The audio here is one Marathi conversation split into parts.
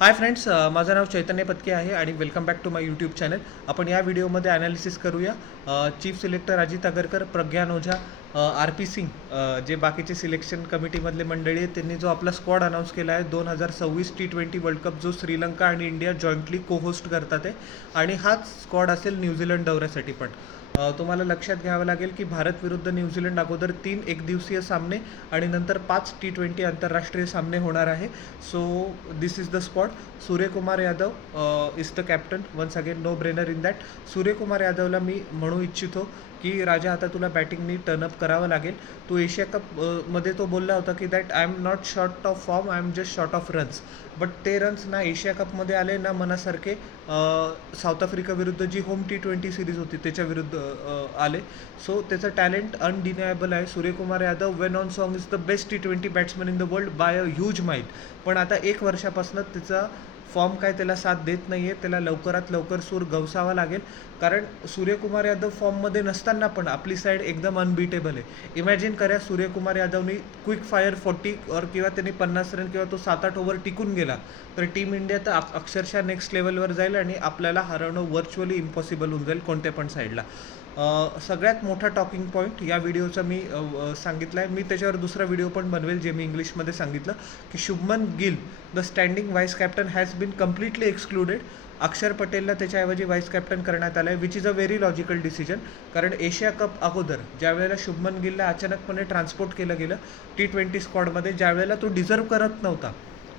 हाय फ्रेंड्स, माझं नाव चैतन्य पत्के आहे आणि welcome back to my YouTube channel. आपण या व्हिडिओमध्ये ॲनालिसिस करूया chief selector Ajit Agarkar, Pragyan Ojha, R P Singh, जे बाकीचे सिलेक्शन कमिटीमधले मंडळी आहेत त्यांनी जो आपला स्क्वॉड अनाऊन्स केला आहे 2026 T20 वर्ल्ड कप, जो श्रीलंका आणि इंडिया जॉईंटली को होस्ट करतात आहे. आणि हाच स्क्वॉड असेल न्यूझीलंड दौऱ्यासाठी पण. तुम्हाला लक्षात घ्यावं लागेल की भारत विरुद्ध न्यूझीलंड अगोदर 3 एकदिवसीय सामने आणि नंतर 5 T20 आंतरराष्ट्रीय सामने होणार आहे. So this is the squad. Suryakumar Yadav is the captain. Once again no brainer in that. Suryakumar यादवला मी म्हणू इच्छितो की राजा, आता तुला बॅटिंगनी टर्नअप करावं लागेल. तो एशिया कप मध्ये तो बोलला होता की that I am not short of form, I am just short of runs. But ते रन्स ना एशिया कपमध्ये आले ना मनासारखे साऊथ आफ्रिका विरुद्ध जी होम T20 सिरीज होती त्याच्या विरुद्ध आले. सो त्याचं टॅलेंट अनडिनायबल आहे. Suryakumar Yadav Wien on song is the best T20 batsman in the world by a huge माइल. पण आता एक वर्षापासून त्याचा फॉर्म काय त्याला साथ देत नाही आहे. त्याला लवकरात लवकर सूर गवसावा लागेल, कारण सूर्यकुमार यादव फॉर्ममध्ये नसताना पण आपली साईड एकदम अनबीटेबल आहे. इमॅजिन करा, सूर्यकुमार यादवनी क्विक फायर 40 किंवा त्यांनी 50 रन किंवा तो 7-8 ओव्हर टिकून गेला तर टीम इंडिया तर अक्षरशः नेक्स्ट लेवलवर जाईल आणि आपल्याला हरवणं व्हर्च्युअली इम्पॉसिबल होऊन जाईल कोणत्या पण साईडला. सगळ्यात मोठा टॉकिंग पॉईंट या व्हिडिओचा मी सांगितला आहे. मी त्याच्यावर दुसरा व्हिडिओ पण बनवेल जे मी इंग्लिशमध्ये सांगितलं की Shubman Gill, the standing vice captain, has been completely excluded. Axar पटेलला त्याच्याऐवजी व्हाईस कॅप्टन करण्यात आलं आहे, which is a very logical decision. कारण एशिया कप अगोदर ज्या वेळेला शुभमन गिलला अचानकपणे ट्रान्सपोर्ट केलं गेलं T20 स्क्वॉडमध्ये, ज्या वेळेला तो डिझर्व करत नव्हता,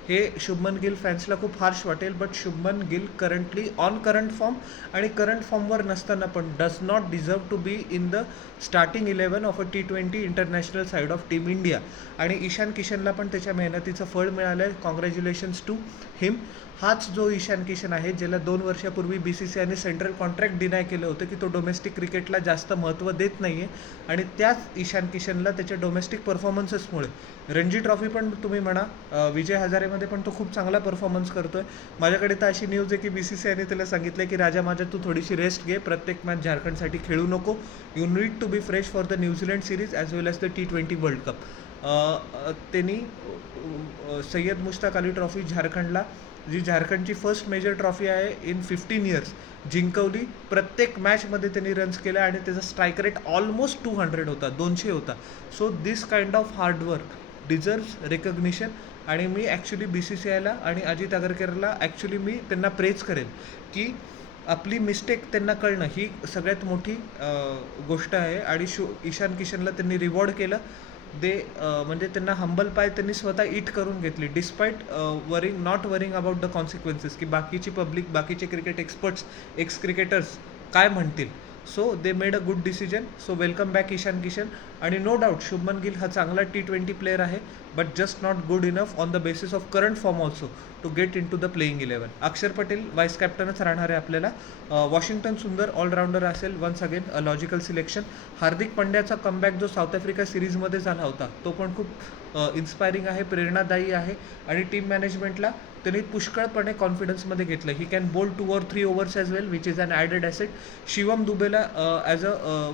हे शुभमन गिल फॅन्सला खूप हार्श वाटेल. But Shubman Gill currently on current form आणि करंट फॉर्मवर नसताना पण does not deserve to be in the starting 11 of a T20 international side of team India. आणि ईशान किशनला पण त्याच्या मेहनतीचं फळ मिळालं आहे. Congratulations to him. हाच जो ईशान किशन आहे ज्याला 2 वर्षापूर्वी BCCIने सेंट्रल कॉन्ट्रॅक्ट डिनाय केलं होतं की तो डोमेस्टिक क्रिकेटला जास्त महत्त्व देत नाही आहे. आणि त्याच ईशान किशनला त्याच्या डोमेस्टिक परफॉर्मन्सेसमुळे रणजी ट्रॉफी पण तुम्ही म्हणा, विजय हजारेमध्ये पण तो खूप चांगला परफॉर्मन्स करतोय. माझ्याकडे तर अशी न्यूज आहे की BCCIने त्याला सांगितलं की राजा माझ्या तू थोडीशी रेस्ट घे, प्रत्येक मॅच झारखंडसाठी खेळू नको. You need to be fresh for the New Zealand series as well as the T20 world cup. त्यांनी सय्यद मुश्ताक अली ट्रॉफी झारखंडला, जी झारखंडची फर्स्ट मेजर ट्रॉफी आहे इन 15 इयर्स, जिंकवली. प्रत्येक मॅचमध्ये त्यांनी रन्स केले आणि त्याचा स्ट्राईक रेट ऑलमोस्ट 200 होता, 200 होता. So this kind of hard work deserves recognition. आणि मी ॲक्च्युली BCCIला आणि अजित आगरकरला ॲक्च्युली मी त्यांना प्रेज करेन की आपली मिस्टेक त्यांना कळणं ही सगळ्यात मोठी गोष्ट आहे. आणि ईशान किशनला त्यांनी रिवॉर्ड केलं. म्हणजे त्यांना हंबल पाय त्यांनी स्वतः ईट करून घेतली, despite not worrying about the consequences की बाकीची पब्लिक, बाकीचे क्रिकेट एक्सपर्ट्स, एक्स क्रिकेटर्स काय म्हणतील. So they made a good decision. So welcome back Ishan Kishan. आणि नो डाऊट शुभमन गिल हा चांगला T20 प्लेअर आहे, but just not good enough on the basis of current form also to get into the playing 11. Axar Patel vice कॅप्टनच राहणार आहे आपल्याला. वॉशिंग्टन सुंदर ऑलराऊंडर असेल, once again a logical selection. Hardik पंड्याचा कमबॅक जो साऊथ आफ्रिका सिरीजमध्ये झाला होता तो पण खूप इन्स्पायरिंग आहे, प्रेरणादायी आहे. आणि टीम मॅनेजमेंटला त्यांनी पुष्कळपणे कॉन्फिडन्समध्ये घेतलं. ही कॅन बोल 2 or 3 overs as well, which is an added asset. Shivam दुबेला ॲज अ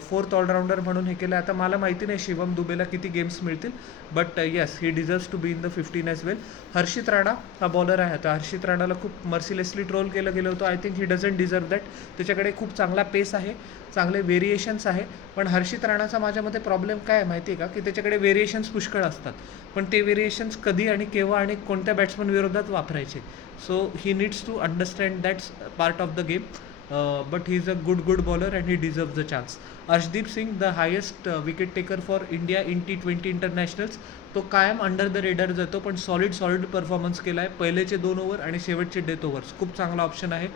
4th ऑलराऊंडर म्हणून हे केलं. आता मला माहिती नाही शिवम दुबेला किती गेम्स मिळतील, but yes he deserves to be in the 15 as well. Harshit Rana हा बॉलर आहे. आता हर्षित राणाला खूप मर्सिलेसली ट्रोल केलं गेलं होतं. I think he doesn't deserve that. त्याच्याकडे खूप चांगला पेस आहे, चांगले व्हेरिएशन्स आहे. पण हर्षित राणाचा माझ्यामध्ये प्रॉब्लेम काय आहे माहिती आहे का, की त्याच्याकडे व्हेरिएशन्स पुष्कळ असतात, पण ते व्हेरिएशन्स कधी आणि केव्हा आणि कोणत्या बॅट्समन विरोधात वापरायचे. So he needs to understand that's part of the game. But he is a good bowler and he deserve the chance. Arshdeep Singh, the highest wicket taker for India in T20 internationals. तो कायम अंडर द रेडर जातो, पण सॉलिड परफॉर्मन्स केला आहे. पहिलेचे 2 ओव्हर आणि शेवटचे डेथ ओव्हर्स खूप चांगला ऑप्शन आहे.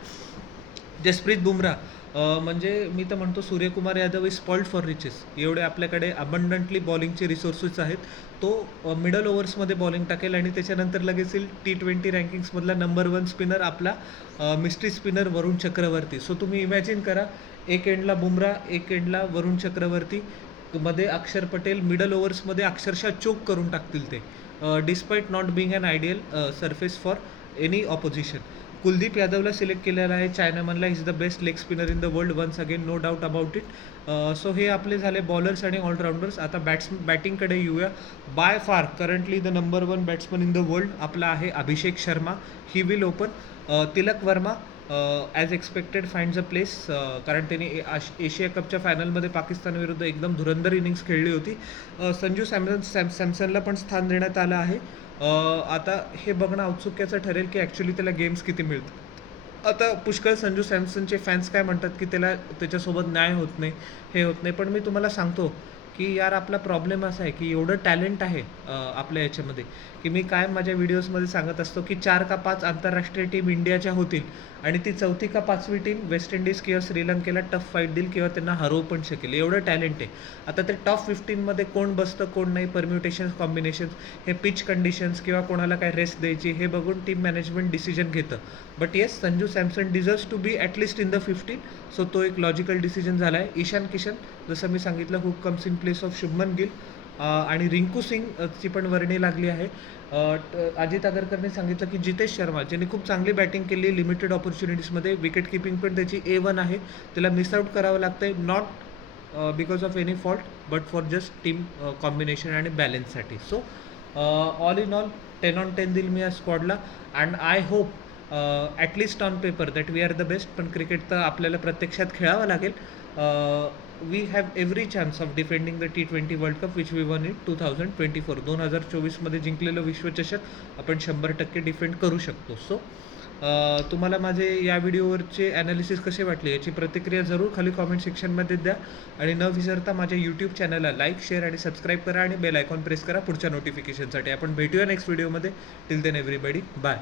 जसप्रीत बुमराह, म्हणजे मी तर म्हणतो Suryakumar Yadav is spoiled for riches. एवढे आपल्याकडे अबंडंटली बॉलिंगचे रिसोर्सेस आहेत. तो मिडल ओव्हर्समध्ये बॉलिंग टाकेल आणि त्याच्यानंतर लगेच येईल T20 रँकिंग्समधला नंबर 1 स्पिनर आपला mystery spinner Varun Chakravarthy. So तुम्ही इमॅजिन करा, एक एंडला बुमराह, एक एंडला वरुण चक्रवर्ती, मध्ये अक्षर पटेल. मिडल ओव्हर्समध्ये अक्षरशः चोक करून टाकतील ते, despite not being an ideal surface for any opposition. Kuldeep यादवला सिलेक्ट केलेला आहे चायनामनला. Is the best leg spinner in the world once again, no doubt about it. So हे आपले झाले बॉलर्स आणि ऑलराऊंडर्स. आता बॅटिंगकडे येऊया. By far currently the number 1 batsman in the world आपला आहे Abhishek Sharma. He will open. Tilak Varma as expected finds a place, कारण त्यांनी एशिया कपच्या फायनलमध्ये पाकिस्तानविरुद्ध एकदम धुरंधर इनिंग्स खेळली होती. संजू सॅमसनला पण स्थान देण्यात आलं आहे. आता हे बघणं औत्सुक्याचं ठरेल की ॲक्च्युली त्याला गेम्स किती मिळतात. आता पुष्कळ संजू सॅमसनचे फॅन्स काय म्हणतात की त्याच्यासोबत न्याय होत नाही, हे होत नाही. पण मी तुम्हाला सांगतो की यार आपला प्रॉब्लेम असा आहे की एवढं टॅलेंट आहे आपल्या याच्यामध्ये, की मी कायम माझ्या व्हिडिओजमध्ये सांगत असतो की 4 का 5 आंतरराष्ट्रीय टीम इंडियाच्या होतील आणि ती 4थी का 5वी टीम वेस्ट इंडिज किंवा श्रीलंकेला टफ फाईट देईल किंवा त्यांना हरवू पण शकेल, एवढं टॅलेंट आहे. आता ते टॉप 15मध्ये कोण बसतं कोण नाही, परम्युटेशन्स कॉम्बिनेशन्स, हे पिच कंडिशन्स किंवा कोणाला काय रेस्ट द्यायची हे बघून टीम मॅनेजमेंट डिसिजन घेतं. But yes, Sanju Samson deserves to be at least in the 15. सो तो एक लॉजिकल डिसिजन झाला आहे. ईशान किशन जसं मी सांगितलं who comes in place of Shubman Gill, आणि रिंकू सिंगची पण वर्णी लागली आहे. अजित आगरकरने सांगितलं की जितेश शर्मा ज्यांनी खूप चांगली बॅटिंग केली लिमिटेड ऑपॉर्च्युनिटीजमध्ये, विकेट किपिंग पण त्याची A1 आहे, त्याला मिस आउट करावं लागतं आहे, not because of any fault but for just team combination आणि बॅलन्ससाठी. So all in all 10 on 10 देईल मी या स्क्वॉडला. And I hope at least on paper that we are the best. पण क्रिकेट तर आपल्याला प्रत्यक्षात खेळावं लागेल. We have every chance of defending the T20 world cup which we won in 2024. 2024मध्ये जिंकलेलं विश्वचषक आपण 100% डिफेंड करू शकतो. सो तुम्हाला माझे या व्हिडिओवरचे ॲनालिसिस कसे वाटले याची प्रतिक्रिया जरूर खाली कॉमेंट सेक्शनमध्ये द्या. आणि न विसरता माझ्या यूट्यूब चॅनलला लाईक, शेअर आणि सबस्क्राईब करा आणि बेल आयकॉन प्रेस करा पुढच्या नोटिफिकेशनसाठी. आपण भेटूया नेक्स्ट व्हिडिओमध्ये. Till then everybody, bye.